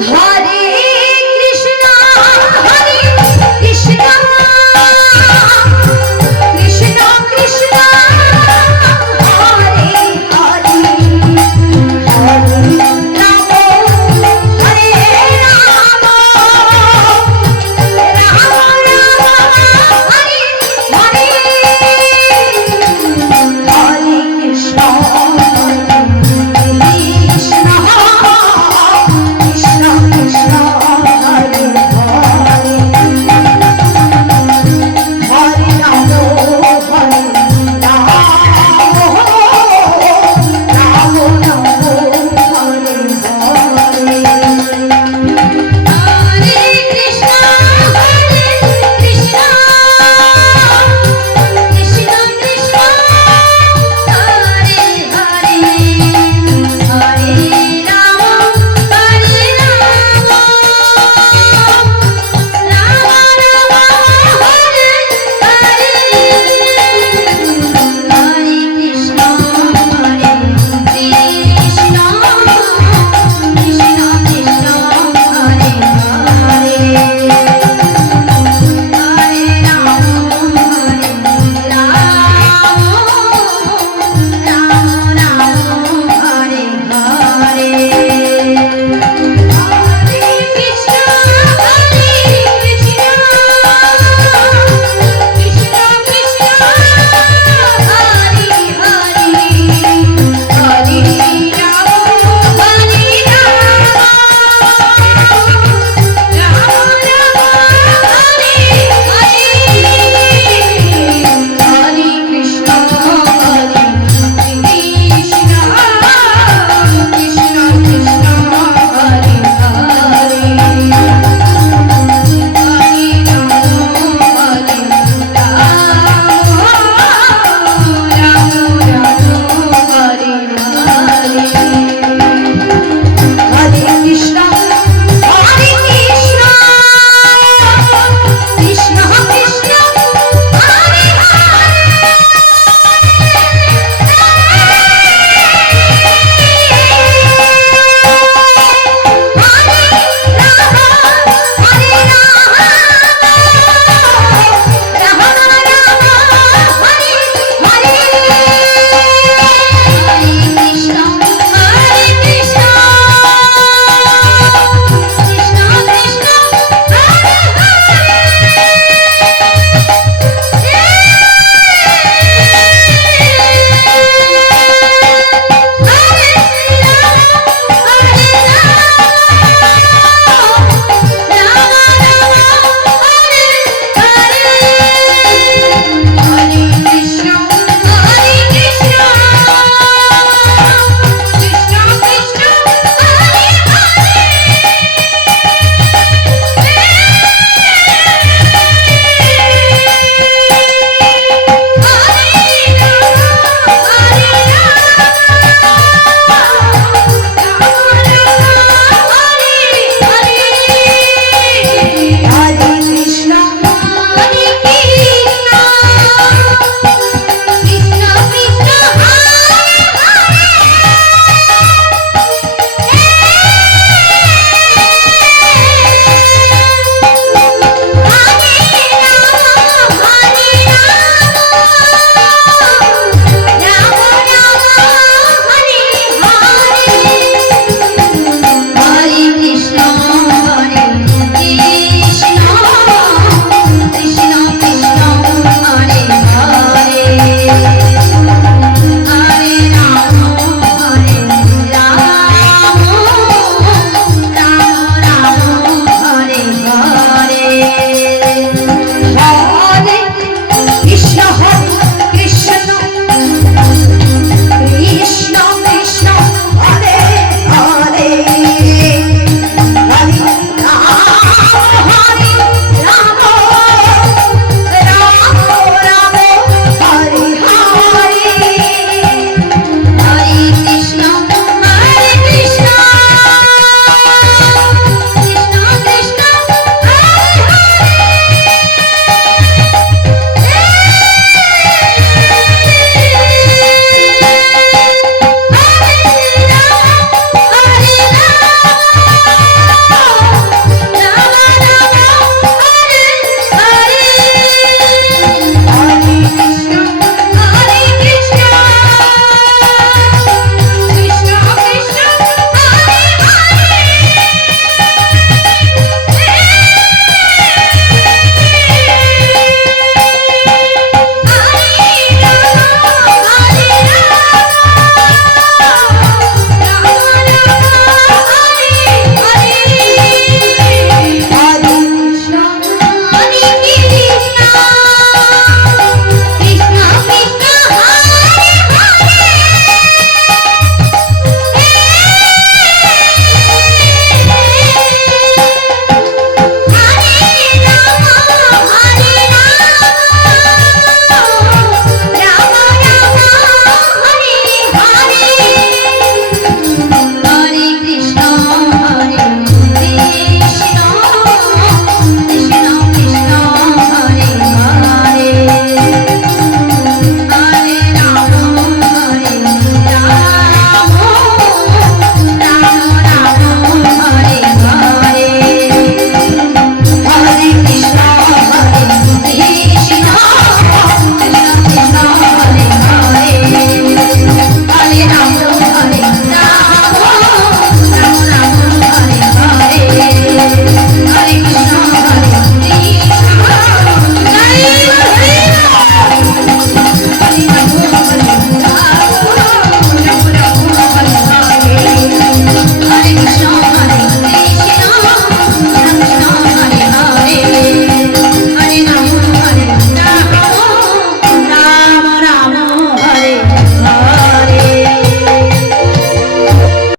Why?